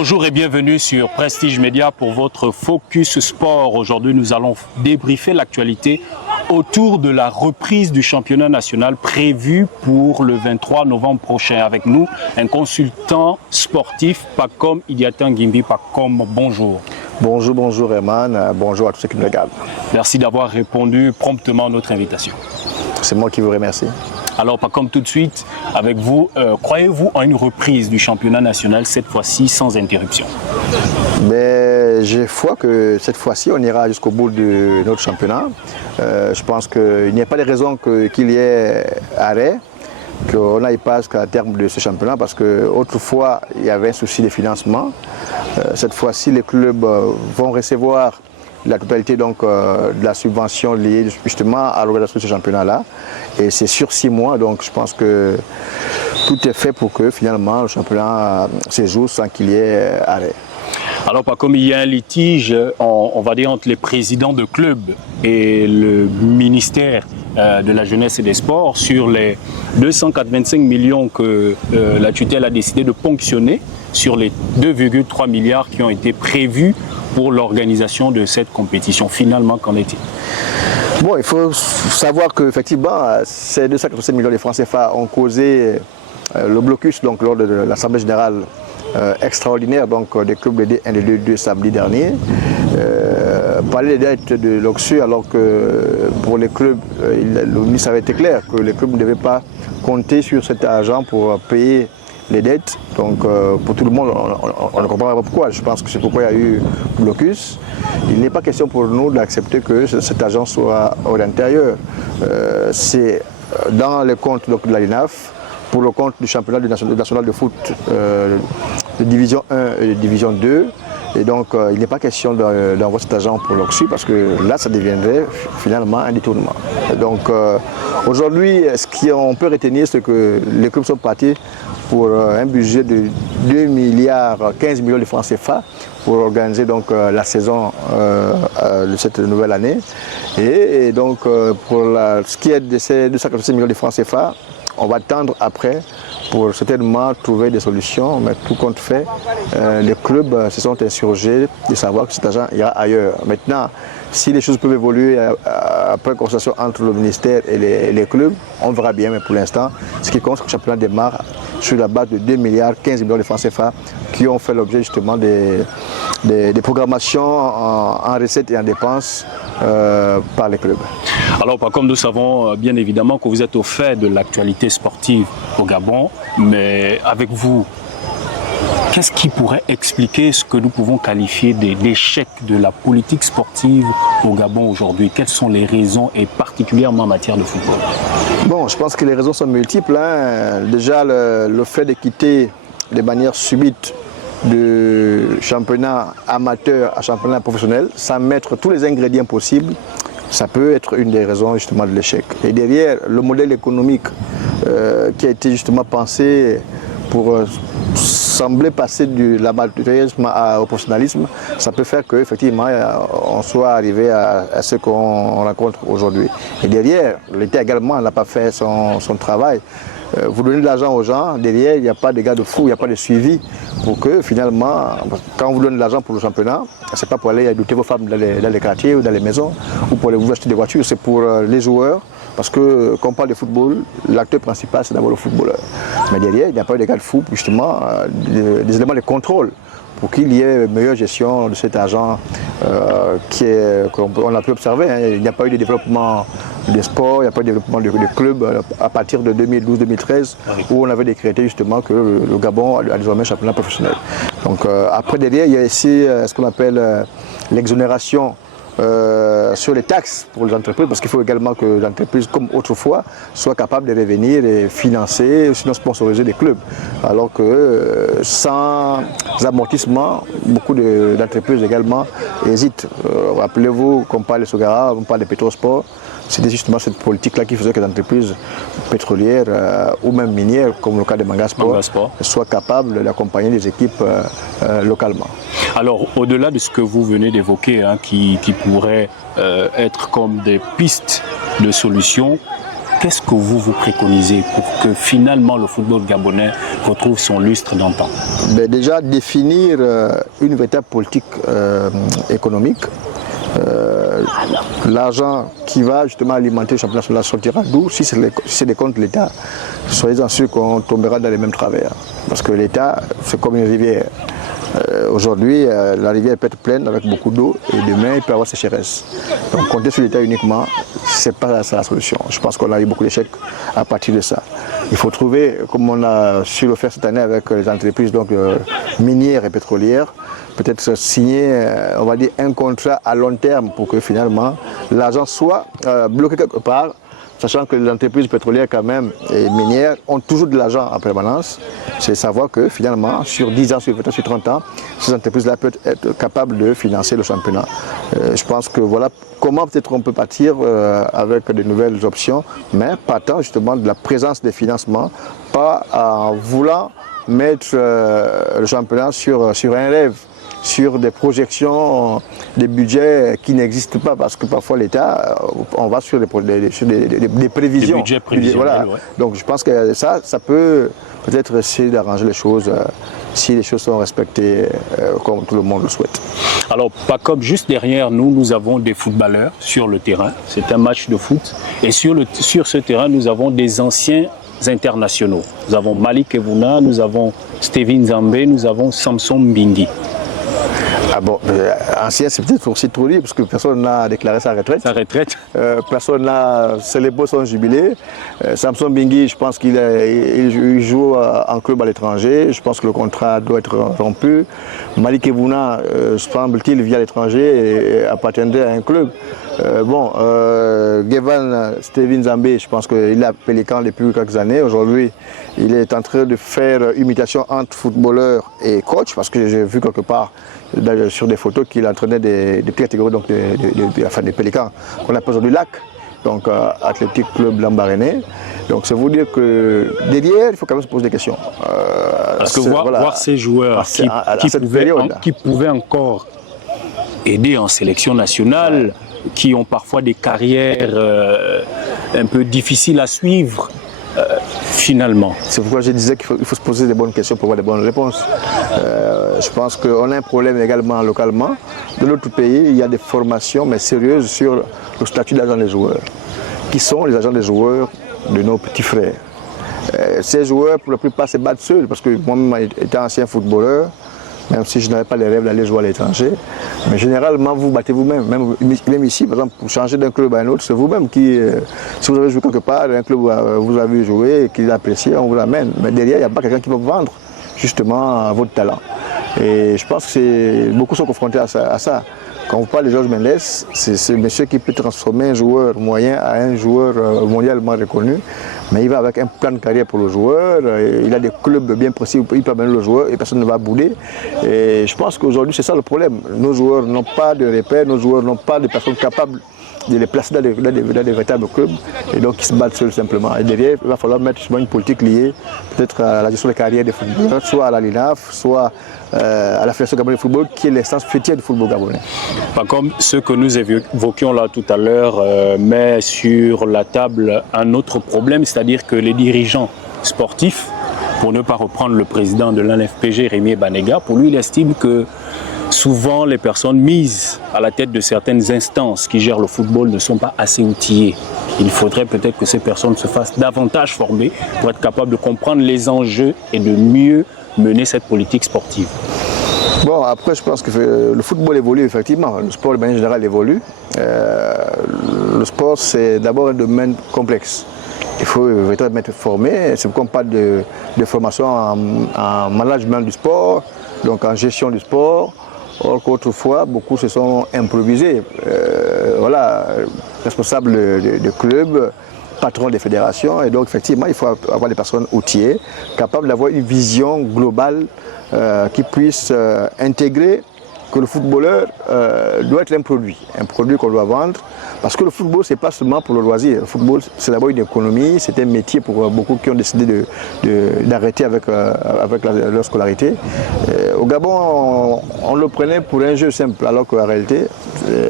Bonjour et bienvenue sur Prestige Média pour votre Focus Sport. Aujourd'hui, nous allons débriefer l'actualité autour de la reprise du championnat national prévu pour le 23 novembre prochain. Avec nous, un consultant sportif, Pacom Idiatan Gimbi. Pacom, bonjour. Bonjour Herman, bonjour à tous ceux qui nous regardent. Merci d'avoir répondu promptement à notre invitation. C'est moi qui vous remercie. Alors, Pacom, tout de suite, avec vous, croyez-vous en une reprise du championnat national, cette fois-ci sans interruption? J'ai foi que cette fois-ci, on ira jusqu'au bout de notre championnat. Je pense qu'il n'y a pas de raison qu'il y ait arrêt, qu'on n'aille pas jusqu'à terme de ce championnat, parce qu'autrefois, il y avait un souci de financement. Cette fois-ci, les clubs vont recevoir la totalité donc, de la subvention liée justement à l'organisation de ce championnat-là. Et c'est sur 6 mois, donc je pense que tout est fait pour que finalement le championnat se joue sans qu'il y ait arrêt. Alors, pas comme il y a un litige, on va dire, entre les présidents de clubs et le ministère de la Jeunesse et des Sports sur les 285 millions que la tutelle a décidé de ponctionner sur les 2,3 milliards qui ont été prévus pour l'organisation de cette compétition. Finalement, qu'en est-il? Bon, il faut savoir qu'effectivement, ces 285 millions de francs CFA ont causé le blocus donc, lors de l'Assemblée générale extraordinaire donc, des clubs de D1 et de D2 samedi dernier. Parler des dettes de l'OCSU alors que pour les clubs, le ministre avait été clair que les clubs ne devaient pas compter sur cet argent pour payer les dettes. Donc pour tout le monde, on ne comprend pas pourquoi. Je pense que c'est pourquoi il y a eu blocus. Il n'est pas question pour nous d'accepter que cet argent soit à l'intérieur. C'est dans les comptes donc, de la LINAF, pour le compte du championnat national de foot de division 1 et de division 2. Et donc, il n'est pas question d'envoyer cet argent pour l'OCSU parce que là, ça deviendrait finalement un détournement. Donc, aujourd'hui, ce qu'on peut retenir, c'est que les clubs sont partis pour un budget de 2 milliards 15 millions de francs CFA pour organiser donc, la saison de cette nouvelle année. Et donc, pour ce qui est de ces 286 millions de francs CFA, on va attendre après pour certainement trouver des solutions, mais tout compte fait, les clubs se sont insurgés de savoir que cet argent ira ailleurs. Maintenant, si les choses peuvent évoluer après consultation entre le ministère et les clubs, on verra bien, mais pour l'instant, ce qui compte, c'est que le championnat démarre sur la base de 2 milliards 15 millions de francs CFA qui ont fait l'objet justement des programmations en recettes et en dépenses par les clubs. Alors, comme nous savons bien évidemment que vous êtes au fait de l'actualité sportive au Gabon, mais avec vous, qu'est-ce qui pourrait expliquer ce que nous pouvons qualifier d'échec de la politique sportive au Gabon aujourd'hui? Quelles sont les raisons, et particulièrement en matière de football? Bon, je pense que les raisons sont multiples. Déjà, le fait de quitter de manière subite de championnat amateur à championnat professionnel, sans mettre tous les ingrédients possibles, ça peut être une des raisons justement de l'échec. Et derrière, le modèle économique qui a été justement pensé pour sembler passer de l'amateurisme au professionnalisme, ça peut faire qu'effectivement on soit arrivé à ce qu'on rencontre aujourd'hui. Et derrière, l'État également n'a pas fait son travail. Vous donnez de l'argent aux gens, derrière il n'y a pas de garde-fou, il n'y a pas de suivi pour que finalement, quand vous donnez de l'argent pour le championnat, ce n'est pas pour aller éduquer vos femmes dans les quartiers ou dans les maisons ou pour aller vous acheter des voitures, c'est pour les joueurs. Parce que quand on parle de football, l'acteur principal c'est d'abord le footballeur. Mais derrière, il n'y a pas eu de garde-fou, justement, des éléments de contrôle pour qu'il y ait une meilleure gestion de cet argent qu'on a pu observer. Hein. Il n'y a pas eu de développement des sports, il n'y a pas eu de développement de clubs à partir de 2012-2013 où on avait décrété justement que le Gabon a désormais un championnat professionnel. Donc après derrière, il y a ici ce qu'on appelle l'exonération sur les taxes pour les entreprises, parce qu'il faut également que les entreprises, comme autrefois, soient capables de revenir et financer, sinon sponsoriser des clubs. Alors que sans amortissement, beaucoup d'entreprises également hésitent. Rappelez-vous qu'on parle de Sogara, on parle de Petrosport. C'était justement cette politique-là qui faisait que les entreprises pétrolières ou même minières, comme le cas de Mangasport, soient capables d'accompagner les équipes localement. Alors, au-delà de ce que vous venez d'évoquer, hein, qui pourrait être comme des pistes de solutions, qu'est-ce que vous préconisez pour que finalement le football gabonais retrouve son lustre d'antan? Déjà, définir une véritable politique économique. L'argent qui va justement alimenter le championnat national sortira d'où? Si c'est des comptes de l'État, soyez-en sûrs qu'on tombera dans les mêmes travers. Parce que l'État, c'est comme une rivière. Aujourd'hui, la rivière peut être pleine avec beaucoup d'eau et demain, il peut y avoir sécheresse. Donc compter sur l'État uniquement, ce n'est pas ça la solution. Je pense qu'on a eu beaucoup d'échecs à partir de ça. Il faut trouver, comme on a su le faire cette année avec les entreprises donc, minières et pétrolières, peut-être signer, on va dire, un contrat à long terme pour que finalement l'argent soit bloqué quelque part, sachant que les entreprises pétrolières quand même et minières ont toujours de l'argent en permanence. C'est savoir que finalement, sur 10 ans, sur 20 ans, sur 30 ans, ces entreprises-là peuvent être capables de financer le championnat. Je pense que voilà comment peut-être on peut partir avec de nouvelles options, mais partant justement de la présence des financements, pas en voulant mettre le championnat sur un rêve, sur des projections, des budgets qui n'existent pas, parce que parfois l'État, on va sur des prévisions. Des budgets prévisionnels, voilà. Ouais. Donc je pense que ça peut peut-être essayer d'arranger les choses si les choses sont respectées comme tout le monde le souhaite. Alors, Pacob, juste derrière nous, nous avons des footballeurs sur le terrain. C'est un match de foot. Et sur ce terrain, nous avons des anciens internationaux. Nous avons Malik Evouna, nous avons Steven Zambé, nous avons Samson Mbingi. Ah bon, ancien, c'est peut-être aussi trop libre parce que personne n'a déclaré sa retraite. Sa retraite. Personne n'a célébré son jubilé. Samson Mbingi, je pense qu'il joue en club à l'étranger. Je pense que le contrat doit être rompu. Malik Evouna, semble-t-il, vit à l'étranger et appartiendrait à un club. Gevan Steven Zambé, je pense qu'il a Pélican depuis quelques années. Aujourd'hui, il est en train de faire imitation entre footballeur et coach, parce que j'ai vu quelque part sur des photos qu'il entraînait des petites catégories, donc des Pélicans, qu'on appelle aujourd'hui LAC, donc Athletic Club Lambaréné. Donc c'est vous dire que derrière, il faut quand même se poser des questions. Parce que voir ces joueurs qui pouvaient encore aider en sélection nationale, qui ont parfois des carrières un peu difficiles à suivre, finalement. C'est pourquoi je disais qu'il faut se poser des bonnes questions pour avoir des bonnes réponses. Je pense qu'on a un problème également localement. Dans notre pays, il y a des formations, mais sérieuses, sur le statut d'agent des joueurs. Qui sont les agents des joueurs de nos petits frères? Ces joueurs, pour la plupart, se battent seuls, parce que moi-même, étant ancien footballeur, même si je n'avais pas les rêves d'aller jouer à l'étranger. Mais généralement, vous battez vous-même. Même ici, par exemple, pour changer d'un club à un autre, c'est vous-même qui, si vous avez joué quelque part, un club où vous avez joué et qu'il apprécie, on vous l'amène. Mais derrière, il n'y a pas quelqu'un qui peut vous vendre justement votre talent. Et je pense que beaucoup sont confrontés à ça. Quand on parle de Georges Mendes, c'est ce monsieur qui peut transformer un joueur moyen à un joueur mondialement reconnu. Mais il va avec un plan de carrière pour le joueur, il a des clubs bien précis où il peut amener le joueur et personne ne va bouder. Et je pense qu'aujourd'hui, c'est ça le problème. Nos joueurs n'ont pas de repères, nos joueurs n'ont pas de personnes capables de les placer dans des véritables clubs, et donc ils se battent seuls simplement. Et derrière, il va falloir mettre une politique liée peut-être à la gestion des carrières des footballeurs, soit à la LINAF, soit à la Fédération gabonaise de football, qui est l'instance fêtière du football gabonais. Pas comme ce que nous évoquions là tout à l'heure, met sur la table un autre problème, c'est-à-dire que les dirigeants sportifs, pour ne pas reprendre le président de l'ANFPG, Rémi Banega, pour lui, il estime que souvent les personnes mises à la tête de certaines instances qui gèrent le football ne sont pas assez outillées. Il faudrait peut-être que ces personnes se fassent davantage former pour être capables de comprendre les enjeux et de mieux mener cette politique sportive. Bon, après, je pense que le football évolue effectivement. Le sport de manière générale évolue. Le sport, c'est d'abord un domaine complexe. Il faut véritablement être formé. C'est pourquoi on parle de formation en management du sport, donc en gestion du sport. Or qu'autrefois, beaucoup se sont improvisés. Responsables de clubs, patrons des fédérations. Et donc, effectivement, il faut avoir des personnes outillées, capables d'avoir une vision globale qui puisse intégrer que le footballeur doit être un produit qu'on doit vendre. Parce que le football, ce n'est pas seulement pour le loisir. Le football, c'est d'abord une économie, c'est un métier pour beaucoup qui ont décidé d'arrêter avec leur scolarité. Au Gabon, on le prenait pour un jeu simple, alors qu'en réalité,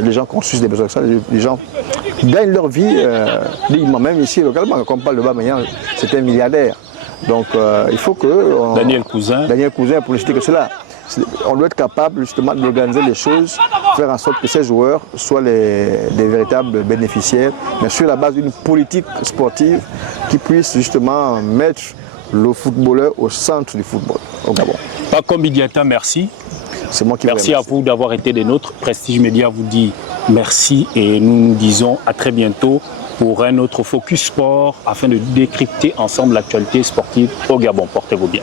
les gens conçuent des besoins. Les gens gagnent leur vie dignement, même ici localement. Quand on parle de Bameyang, c'est un milliardaire. Donc il faut que... Daniel Cousin, pour ne citer que cela. On doit être capable justement d'organiser les choses, faire en sorte que ces joueurs soient des véritables bénéficiaires, mais sur la base d'une politique sportive qui puisse justement mettre le footballeur au centre du football au Gabon. Paco Bidiata, merci. C'est moi qui vous remercie. Merci à vous d'avoir été des nôtres. Prestige Média vous dit merci et nous nous disons à très bientôt pour un autre Focus Sport afin de décrypter ensemble l'actualité sportive au Gabon. Portez-vous bien.